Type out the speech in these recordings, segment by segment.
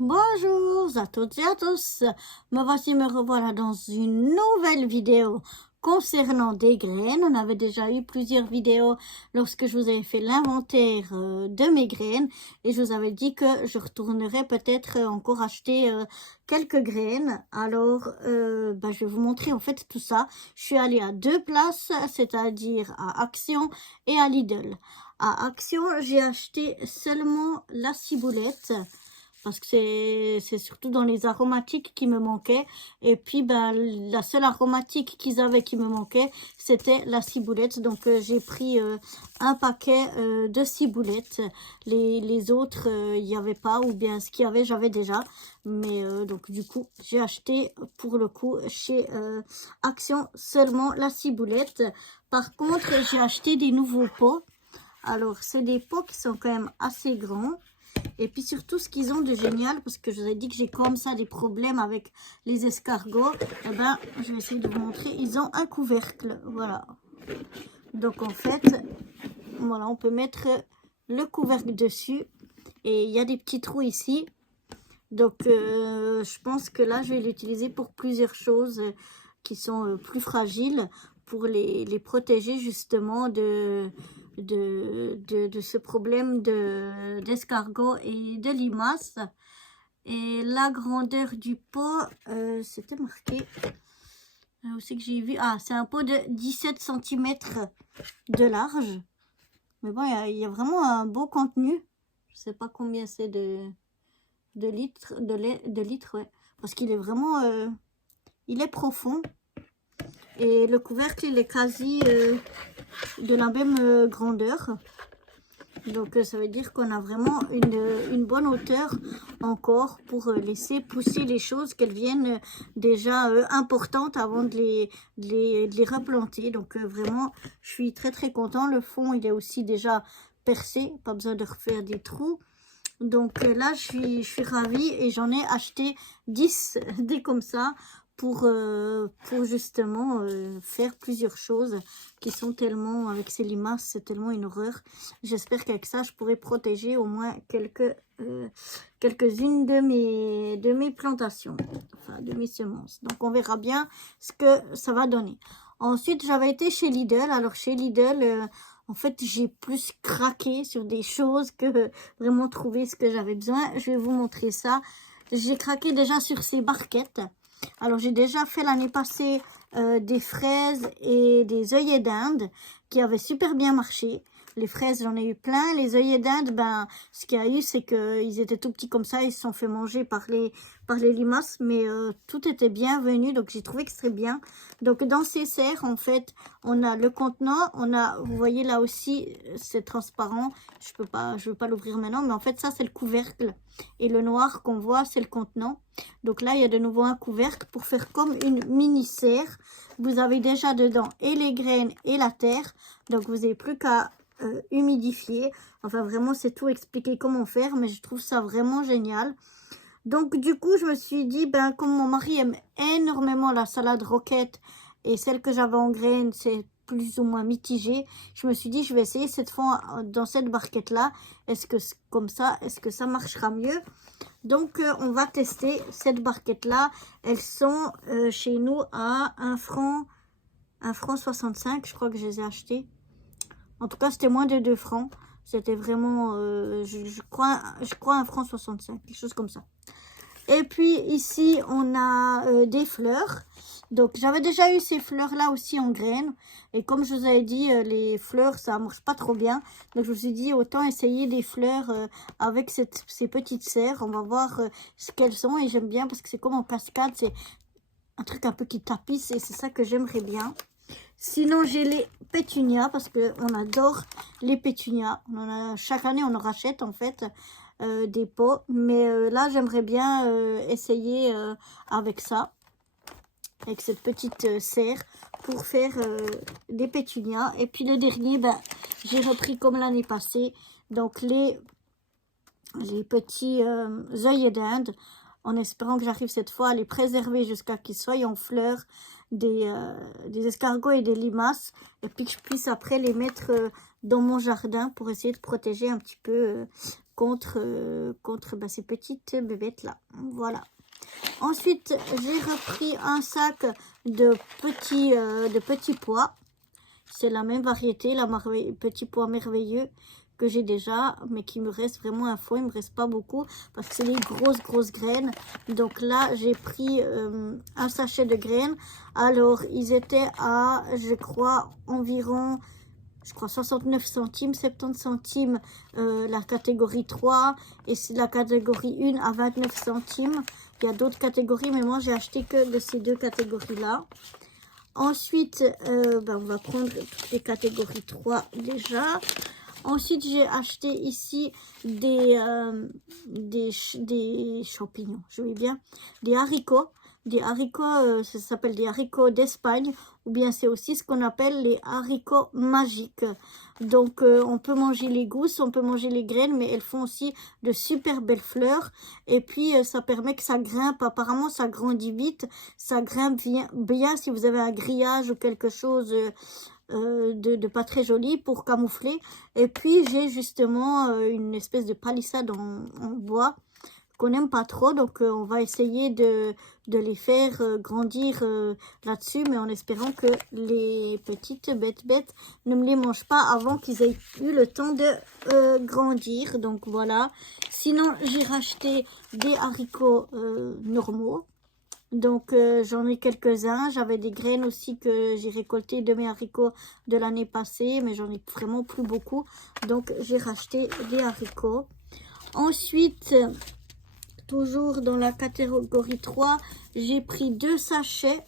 Bonjour à toutes et à tous, me revoilà dans une nouvelle vidéo concernant des graines. On avait déjà eu plusieurs vidéos lorsque je vous avais fait l'inventaire de mes graines et je vous avais dit que je retournerais peut-être encore acheter quelques graines. Alors je vais vous montrer en fait tout ça. Je suis allée à deux places, c'est-à-dire à Action et à Lidl. À Action, j'ai acheté seulement la ciboulette, parce que c'est surtout dans les aromatiques qui me manquaient. Et puis, la seule aromatique qu'ils avaient qui me manquait, c'était la ciboulette. Donc, j'ai pris un paquet de ciboulettes. Les autres, il n'y avait pas, ou bien ce qu'il y avait, j'avais déjà. Mais donc, du coup, j'ai acheté, pour le coup, chez Action, seulement la ciboulette. Par contre, j'ai acheté des nouveaux pots. Alors, c'est des pots qui sont quand même assez grands. Et puis surtout, ce qu'ils ont de génial, parce que je vous ai dit que j'ai comme ça des problèmes avec les escargots, eh ben, je vais essayer de vous montrer. Ils ont un couvercle, voilà. Donc en fait, voilà, on peut mettre le couvercle dessus. Et il y a des petits trous ici. Donc je pense que là, je vais l'utiliser pour plusieurs choses qui sont plus fragiles, pour les protéger justement de ce problème d'escargot et de limaces. Et la grandeur du pot, c'était marqué, aussi que j'ai vu, c'est un pot de 17 cm de large. Mais bon, il y a vraiment un beau contenu. Je sais pas combien c'est de litres, de litres, ouais. Parce qu'il est vraiment, il est profond. Et le couvercle, il est quasi de la même grandeur. Donc ça veut dire qu'on a vraiment une bonne hauteur encore pour laisser pousser les choses, qu'elles viennent déjà importantes avant de les replanter. Donc vraiment, je suis très très content. Le fond, il est aussi déjà percé, pas besoin de refaire des trous. Donc là, je suis ravie et j'en ai acheté 10 des comme ça pour justement faire plusieurs choses qui sont tellement, avec ces limaces, c'est tellement une horreur. J'espère qu'avec ça, je pourrai protéger au moins quelques-unes de mes plantations, enfin de mes semences. Donc on verra bien ce que ça va donner. Ensuite, j'avais été chez Lidl. Alors chez Lidl, en fait, j'ai plus craqué sur des choses que vraiment trouver ce que j'avais besoin. Je vais vous montrer ça. J'ai craqué déjà sur ces barquettes. Alors, j'ai déjà fait l'année passée des fraises et des œillets d'Inde qui avaient super bien marché. Les fraises, j'en ai eu plein. Les œillets d'Inde, ce qu'il y a eu, c'est qu'ils étaient tout petits comme ça. Ils se sont fait manger par les limaces. Mais tout était bienvenu. Donc, j'ai trouvé que c'était bien. Donc, dans ces serres, en fait, on a le contenant. On a, vous voyez là aussi, c'est transparent. Je veux pas l'ouvrir maintenant. Mais en fait, ça, c'est le couvercle. Et le noir qu'on voit, c'est le contenant. Donc là, il y a de nouveau un couvercle pour faire comme une mini serre. Vous avez déjà dedans et les graines et la terre. Donc, vous n'avez plus qu'à humidifier. Enfin, vraiment, c'est tout expliqué comment faire. Mais je trouve ça vraiment génial. Donc, du coup, je me suis dit, comme mon mari aime énormément la salade roquette et celle que j'avais en graines, c'est plus ou moins mitigé. Je me suis dit, je vais essayer cette fois dans cette barquette-là. Est-ce que comme ça, est-ce que ça marchera mieux? Donc, on va tester cette barquette-là. Elles sont chez nous à 1 franc 65. Je crois que je les ai achetées. En tout cas, c'était moins de 2 francs. C'était vraiment, je crois 1 franc 65, quelque chose comme ça. Et puis ici, on a des fleurs. Donc, j'avais déjà eu ces fleurs-là aussi en graines. Et comme je vous avais dit, les fleurs, ça ne marche pas trop bien. Donc, je me suis dit, autant essayer des fleurs avec ces petites serres. On va voir ce qu'elles sont. Et j'aime bien parce que c'est comme en cascade. C'est un truc un peu qui tapisse. Et c'est ça que j'aimerais bien. Sinon, j'ai les pétunias parce qu'on adore les pétunias. Chaque année, on en rachète en fait des pots. Mais là, j'aimerais bien essayer avec ça, avec cette petite serre pour faire des pétunias. Et puis le dernier, j'ai repris comme l'année passée. Donc les petits œillets d'Inde, en espérant que j'arrive cette fois à les préserver jusqu'à qu'ils soient en fleurs, des escargots et des limaces, et puis que je puisse après les mettre dans mon jardin pour essayer de protéger un petit peu contre ces petites bébêtes là. Voilà. Ensuite, j'ai repris un sac de petits pois. C'est la même variété, petit pois merveilleux que j'ai déjà, mais qui me reste vraiment un foie. Il me reste pas beaucoup parce que c'est des grosses graines. Donc là, j'ai pris un sachet de graines. Alors, ils étaient à, je crois, environ 69 centimes, 70 centimes la catégorie 3 et la catégorie 1 à 29 centimes. Il y a d'autres catégories, mais moi j'ai acheté que de ces deux catégories-là. Ensuite, on va prendre toutes les catégories 3 déjà. Ensuite, j'ai acheté ici des champignons, je vais bien, des haricots. Des haricots, ça s'appelle des haricots d'Espagne, ou bien c'est aussi ce qu'on appelle les haricots magiques. Donc, on peut manger les gousses, on peut manger les graines, mais elles font aussi de super belles fleurs. Et puis, ça permet que ça grimpe. Apparemment, ça grandit vite, ça grimpe bien si vous avez un grillage ou quelque chose de pas très joli pour camoufler. Et puis, j'ai justement une espèce de palissade en bois qu'on n'aime pas trop, donc on va essayer de les faire grandir là-dessus, mais en espérant que les petites bêtes ne me les mangent pas avant qu'ils aient eu le temps de grandir. Donc voilà. Sinon, j'ai racheté des haricots normaux. Donc j'en ai quelques-uns. J'avais des graines aussi que j'ai récoltées de mes haricots de l'année passée, mais j'en ai vraiment plus beaucoup. Donc j'ai racheté des haricots. Ensuite, toujours dans la catégorie 3, j'ai pris 2 sachets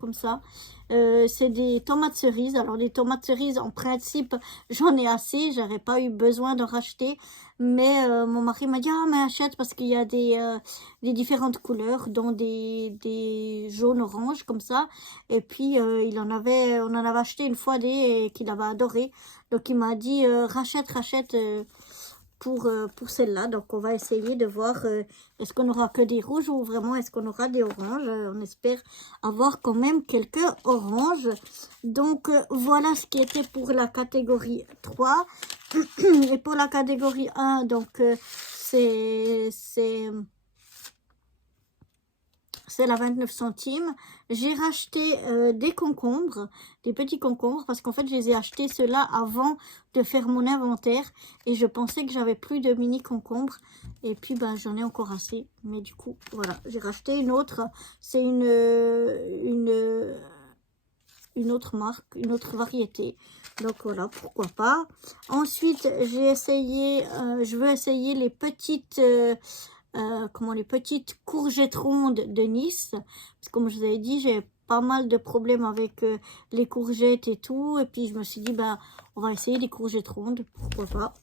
comme ça. C'est des tomates cerises. Alors, les tomates cerises, en principe, j'en ai assez. J'aurais pas eu besoin d'en racheter. Mais mon mari m'a dit, ah, mais achète parce qu'il y a des différentes couleurs, dont des jaunes oranges comme ça. Et puis, on en avait acheté une fois qu'il avait adoré. Donc, il m'a dit, rachète. Pour celle-là. Donc, on va essayer de voir est-ce qu'on aura que des rouges ou vraiment est-ce qu'on aura des oranges. On espère avoir quand même quelques oranges. Donc, voilà ce qui était pour la catégorie 3. Et pour la catégorie 1, donc, c'est la 29 centimes. J'ai racheté des concombres, des petits concombres, parce qu'en fait, je les ai achetés ceux-là avant de faire mon inventaire. Et je pensais que j'avais plus de mini concombres. Et puis, j'en ai encore assez. Mais du coup, voilà, j'ai racheté une autre. C'est une autre marque, une autre variété. Donc voilà, pourquoi pas. Ensuite, je veux essayer les petites... les petites courgettes rondes de Nice, parce que comme je vous avais dit, j'ai pas mal de problèmes avec les courgettes et tout, et puis je me suis dit, on va essayer des courgettes rondes, pourquoi pas,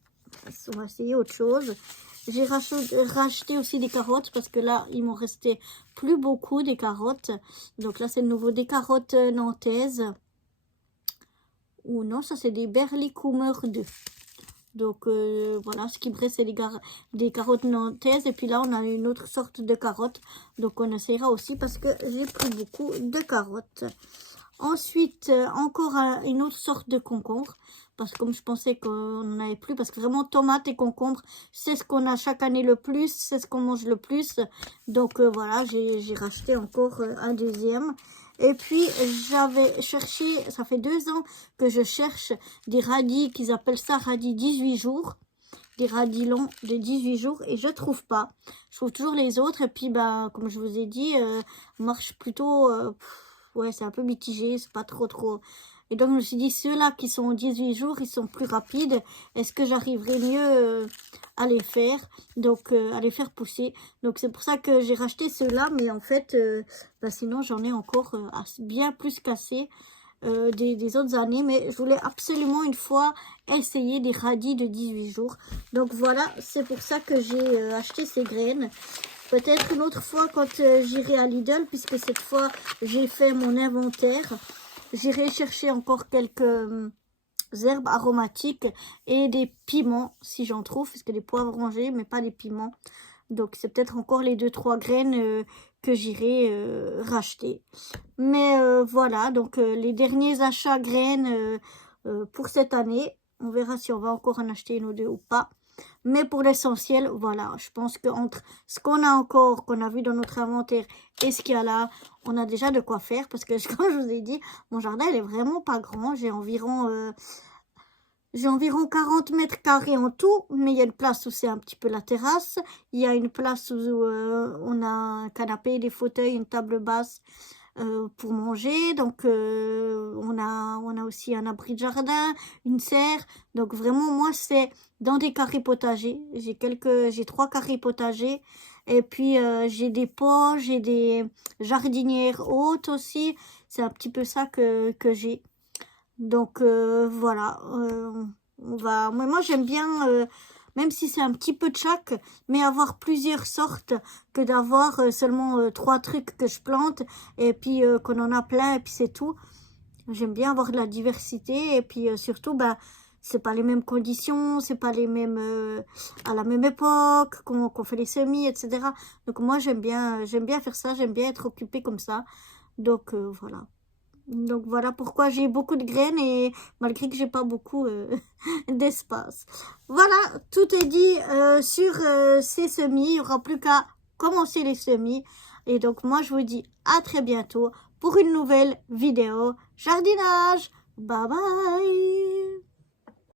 on va essayer autre chose. J'ai racheté aussi des carottes, parce que là, il m'en restait plus beaucoup des carottes, donc là, c'est le nouveau, des carottes nantaises, ou non, ça c'est des berlicoumer 2. Donc voilà, ce qui me reste, c'est des carottes nantaises. Et puis là, on a une autre sorte de carotte. Donc on essaiera aussi parce que j'ai pris beaucoup de carottes. Ensuite, encore une autre sorte de concombre. Parce que comme je pensais qu'on n'en avait plus. Parce que vraiment, tomates et concombres, c'est ce qu'on a chaque année le plus. C'est ce qu'on mange le plus. Donc voilà, j'ai racheté encore un deuxième. Et puis, j'avais cherché, ça fait 2 ans que je cherche des radis, qu'ils appellent ça radis 18 jours. Des radis longs de 18 jours et je trouve pas. Je trouve toujours les autres et puis, comme je vous ai dit, marche plutôt, ouais, c'est un peu mitigé, c'est pas trop. Et donc, je me suis dit, ceux-là qui sont 18 jours, ils sont plus rapides. Est-ce que j'arriverai mieux à les faire, donc à les faire pousser. Donc, c'est pour ça que j'ai racheté ceux-là. Mais en fait, sinon, j'en ai encore bien plus qu'assez des autres années. Mais je voulais absolument une fois essayer des radis de 18 jours. Donc, voilà, c'est pour ça que j'ai acheté ces graines. Peut-être une autre fois quand j'irai à Lidl, puisque cette fois, j'ai fait mon inventaire. J'irai chercher encore quelques herbes aromatiques et des piments, si j'en trouve, parce que des poivres rangés, mais pas des piments. Donc, c'est peut-être encore les 2-3 graines que j'irai racheter. Mais voilà, donc les derniers achats graines pour cette année. On verra si on va encore en acheter une ou deux ou pas. Mais pour l'essentiel, voilà, je pense qu'entre ce qu'on a encore, qu'on a vu dans notre inventaire et ce qu'il y a là, on a déjà de quoi faire. Parce que, comme je vous ai dit, mon jardin, il est vraiment pas grand. J'ai environ 40 mètres carrés en tout, mais il y a une place où c'est un petit peu la terrasse. Il y a une place où on a un canapé, des fauteuils, une table basse pour manger. Donc, on a aussi un abri de jardin, une serre. Donc, vraiment, moi, c'est dans des carrés potagers. J'ai 3 carrés potagers. Et puis, j'ai des pots, j'ai des jardinières hautes aussi. C'est un petit peu ça que j'ai. Donc voilà, moi j'aime bien, même si c'est un petit peu de chaque, mais avoir plusieurs sortes que d'avoir seulement 3 trucs que je plante et puis qu'on en a plein et puis c'est tout. J'aime bien avoir de la diversité et puis surtout, bah, c'est pas les mêmes conditions, c'est pas les mêmes à la même époque qu'on fait les semis, etc. Donc moi j'aime bien faire ça, j'aime bien être occupée comme ça. Donc voilà. Donc voilà pourquoi j'ai beaucoup de graines et malgré que j'ai pas beaucoup d'espace. Voilà, tout est dit sur ces semis. Il n'y aura plus qu'à commencer les semis. Et donc moi je vous dis à très bientôt pour une nouvelle vidéo jardinage. Bye bye.